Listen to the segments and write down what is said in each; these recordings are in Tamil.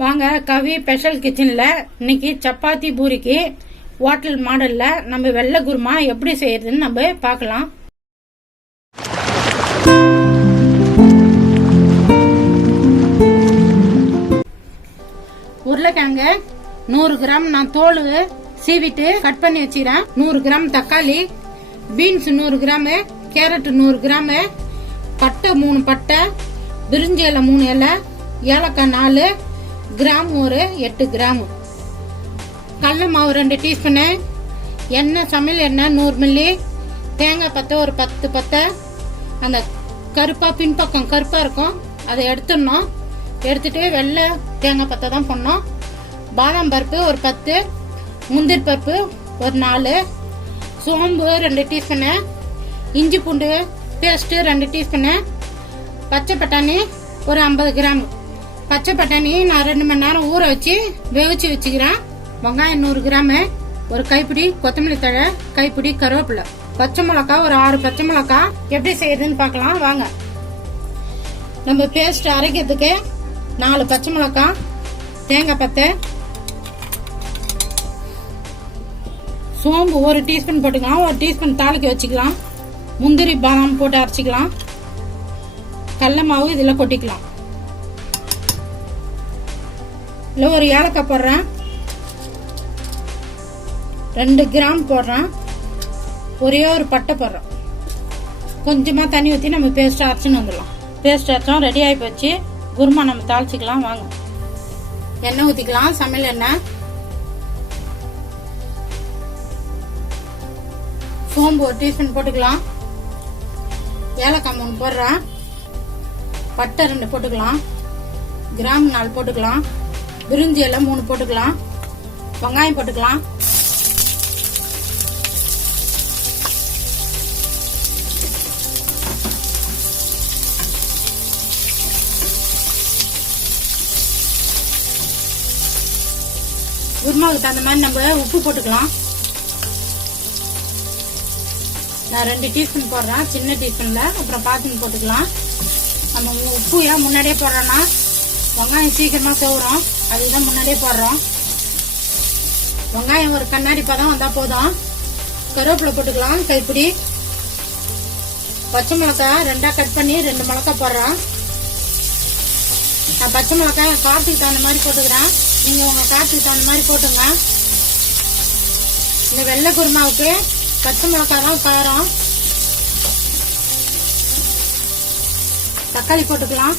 வாங்க கவி ஸ்பெஷல் கிச்சன்ல இன்னைக்கு சப்பாத்தி பூரிக்கு ஹோட்டல் மாடல்ல நம்ம வெள்ளை குருமா எப்படி செய்யறதுன்னு நம்ம பார்க்கலாம். உருளைக்கிழங்கு 100 கிராம் நான் தோல் சீவிட்டு கட் பண்ணி வச்சுக்கிறேன். 100 கிராம் தக்காளி, பீன்ஸ் 100 கிராம், கேரட் 100 கிராம், பட்டை 3 பட்டை, பிரிஞ்சி இலை 3 இலை, ஏலக்காய் 4 கிராம், ஒரு 8 கிராம், கடல மாவு 2 டீஸ்பூனு, எண்ணெய் சமையல் எண்ணெய் 100 மில்லி, தேங்காய் பத்தை ஒரு 10 பத்தை, அந்த கருப்பா பின்பக்கம் கருப்பா இருக்கும் அதை எடுத்துடணும். எடுத்துட்டு வெள்ளை தேங்காய் பத்தை தான் போடணும். பாதாம் பருப்பு ஒரு 10, முந்திரி பருப்பு ஒரு 4, சோம்பு 2 டீஸ்பூனு, இஞ்சி பூண்டு பேஸ்ட் 2 டீஸ்பூனு, பச்சை பட்டாணி ஒரு 50 கிராம். பச்சை பட்டாணி நான் 2 மணி நேரம் ஊற வச்சு வேவிச்சு வச்சுக்கிறேன். வெங்காயம் 100 கிராம், ஒரு கைப்பிடி கொத்தமல்லி தழை, கைப்பிடி கருவேப்பிலை, பச்சை மிளகாய் ஒரு 6 பச்சை மிளகாய். எப்படி செய்யறதுன்னு பார்க்கலாம் வாங்க. நம்ம பேஸ்ட் அரைக்கிறதுக்கு 4 பச்சை மிளகாய், தேங்காய் பத்தை, சோம்பு 1 டீஸ்பூன் போட்டுக்கலாம், 1 டீஸ்பூன் தாளிக்க வச்சுக்கலாம், முந்திரி பாதாம் போட்டு அரைச்சிக்கலாம், கடல மாவு இதில் கொட்டிக்கலாம். இல்லை ஒரு ஏலக்காய் போடுறேன், 2 கிராம் போடுறேன், ஒரே ஒரு பட்டை போடுறேன். கொஞ்சமாக தண்ணி ஊற்றி நம்ம பேஸ்ட் அரைச்சின்னு வந்துடலாம். பேஸ்ட் அரைச்சோம், ரெடி ஆகி போச்சு. குருமா நம்ம தாளிச்சிக்கலாம் வாங்க. எண்ணெய் ஊற்றிக்கலாம், சமையல் எண்ணெய், சோம்பு 1 டீஸ்பூன் போட்டுக்கலாம், ஏலக்காய் 3 போடுறேன், பட்டை 2 போட்டுக்கலாம், கிராம் 4 போட்டுக்கலாம், பிரிஞ்சி இலை 3 போட்டுக்கலாம், வெங்காயம் போட்டுக்கலாம், குருமாவுக்கு தகுந்த மாதிரி நம்ம உப்பு போட்டுக்கலாம். நான் 2 டீஸ்பூன் போடுறேன், சின்ன டீஸ்பூன்ல, அப்புறம் பாத்திரம் போட்டுக்கலாம். நம்ம உப்பு ஏன் முன்னாடியே போடுறோம்னா வெங்காயம் சீக்கிரமா செவரும், அதுதான் முன்னாடியே போடுறோம். வெங்காயம் ஒரு கண்ணாடி பதம் வந்தா போதும். கருவேப்பிலை போட்டுக்கலாம் கைப்பிடி, பச்சை மிளகாய் 2ஆ கட் பண்ணி 2 மிளகாய் போடுறேன். நான் பச்சை மிளகாய் காரத்துக்கு தகுந்த மாதிரி போட்டுக்கிறேன், நீங்க உங்க காரத்துக்கு தகுந்த மாதிரி போட்டுங்க. இந்த வெள்ளை குருமாவுக்கு பச்சை மிளகாய் தான் காரம். தக்காளி போட்டுக்கலாம்,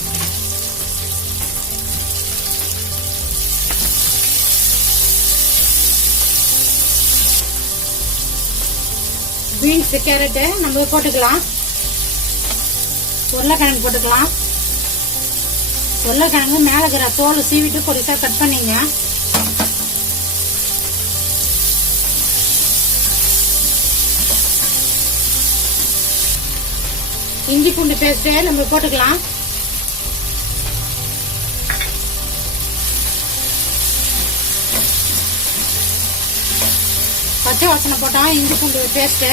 பீன்ஸ் கேரட் நம்ம போட்டுக்கலாம், உருளைக்கிழங்கு போட்டுக்கலாம். உருளைக்கிழங்கு மேல இருக்கிற தோல் சீவிட்டு பொடிசா கட் பண்ணிங்க. இஞ்சி பூண்டு பேஸ்ட் நம்ம போட்டுக்கலாம். பச்சை வாசனை போட்டோம் இஞ்சி பூண்டு பேஸ்ட்.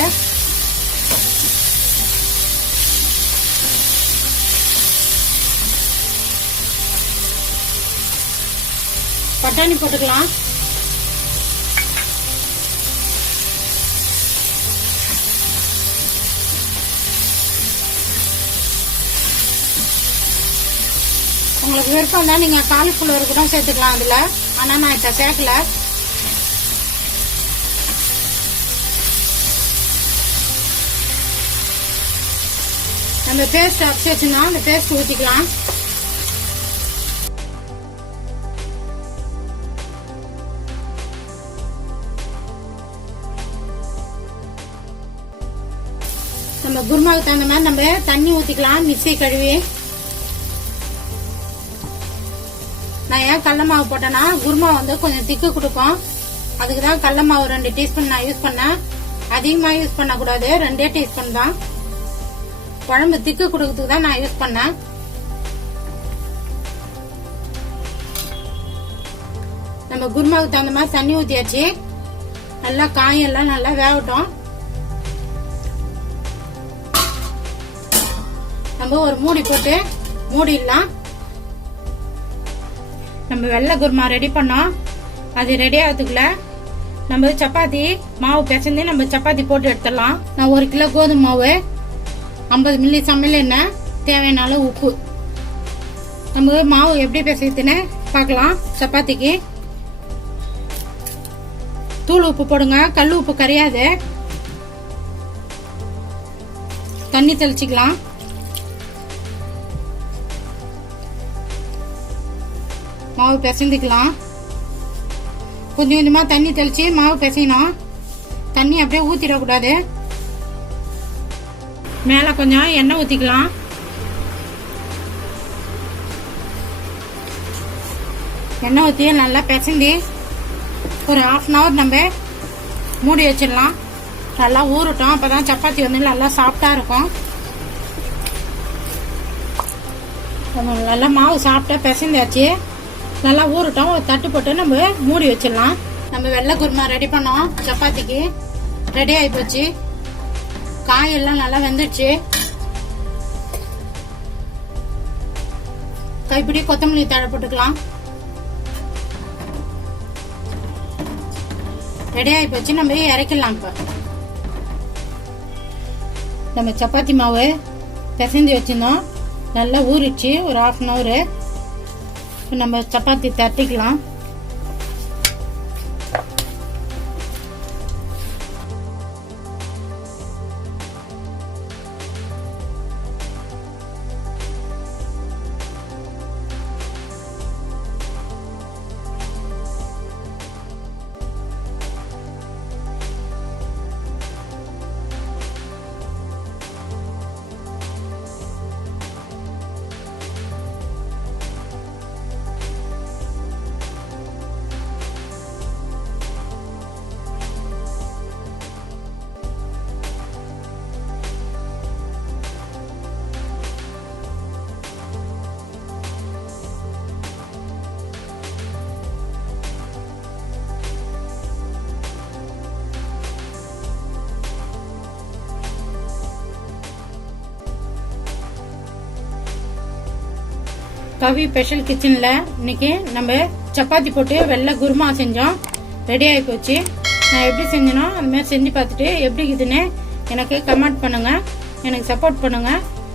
பட்டாணி போட்டுக்கலாம், உங்களுக்கு விருப்பம் தான் நீங்க காலிஃப்ளவர் கூட சேர்த்துக்கலாம் அதுல, ஆனா நான் இப்ப சேர்க்கல. நம்ம பேஸ்ட் அரைச்சி வச்சிருந்தோம், அந்த பேஸ்ட் ஊற்றிக்கலாம். நம்ம குருமாவுக்கு தகுந்த மாதிரி நம்ம தண்ணி ஊற்றிக்கலாம், மிக்ஸி கழுவி. நான் ஏன் கடல மாவு போட்டேன்னா குருமா வந்து கொஞ்சம் திக்கு கொடுக்கும், அதுக்கு தான் கடல மாவு 2 டீஸ்பூன் நான் யூஸ் பண்ணேன். அதிகமாக யூஸ் பண்ணக்கூடாது, 2 டீஸ்பூன் தான். குழம்பு திக்கு கொடுக்கறதுக்கு தான் நான் யூஸ் பண்ணேன். நம்ம குருமாவுக்கு தகுந்த மாதிரி தண்ணி ஊற்றியாச்சு. நல்லா காயெல்லாம் நல்லா வேகட்டும். நம்ம ஒரு மூடி போட்டு மூடிடலாம். நம்ம வெள்ளை குருமா ரெடி பண்ணோம். அது ரெடி ஆகிறதுக்குள்ள நம்ம சப்பாத்தி மாவு பிசைஞ்சு நம்ம சப்பாத்தி போட்டு எடுத்துடலாம். நான் 1 கிலோ கோதுமை மாவு, 50 மில்லி சமையல் எண்ணெய், தேவையான அளவு உப்பு. நம்ம மாவு எப்படி பிசைத்துன்னு பார்க்கலாம். சப்பாத்திக்கு தூள் உப்பு போடுங்க, கல் உப்பு கரையாது. தண்ணி தெளிச்சுக்கலாம். மாவு பிசைந்துக்கலாம். கொஞ்சம் கொஞ்சமா தண்ணி தெளிச்சு மாவு பிசையணும். தண்ணி அப்படியே ஊத்திடக்கூடாது. மேல கொஞ்சம் எண்ணெய் ஊத்திக்கலாம். எண்ணெய் ஊத்தி நல்லா பிசைந்து ஒரு 1/2 hour நம்ம மூடி வச்சிடலாம். நல்லா ஊறட்டும். அப்பதான் சப்பாத்தி வந்து நல்லா சாஃப்டா இருக்கும். நல்லா மாவு சாப்பிட்டா பிசைந்தாச்சு. நல்லா ஊறட்டும். ஒரு தட்டு போட்டு நம்ம மூடி வச்சிடலாம். நம்ம வெள்ளை குருமா ரெடி பண்ணோம். சப்பாத்திக்கு ரெடி ஆகி போச்சு. காயெல்லாம் நல்லா வெந்துடுச்சு. கைப்பிடி கொத்தமல்லி தழை போட்டுக்கலாம். ரெடி ஆகி போச்சு. நம்ம இறக்கலாம். இப்ப நம்ம சப்பாத்தி மாவு பிசைஞ்சு வச்சிருந்தோம். நல்லா ஊறிச்சு ஒரு 1/2 hour. நம்ம சப்பாத்தி தட்டிக்கலாம். கவி ஸ்பெஷல் கிச்சன்ல இன்னைக்கு நம்ம சப்பாத்தி போட்டு வெள்ளை குருமா செஞ்சோம். ரெடி ஆகி போச்சு. நான் எப்படி செஞ்சேனோ அந்த மாதிரி செஞ்சு பார்த்துட்டு எப்படி இருக்குதுன்னு எனக்கு கமெண்ட் பண்ணுங்க. எனக்கு சப்போர்ட் பண்ணுங்க.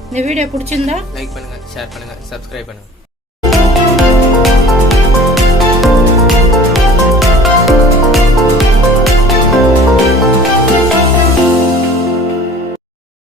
இந்த வீடியோ பிடிச்சிருந்தா லைக் பண்ணுங்க, ஷேர் பண்ணுங்க, சப்ஸ்கிரைப் பண்ணுங்க.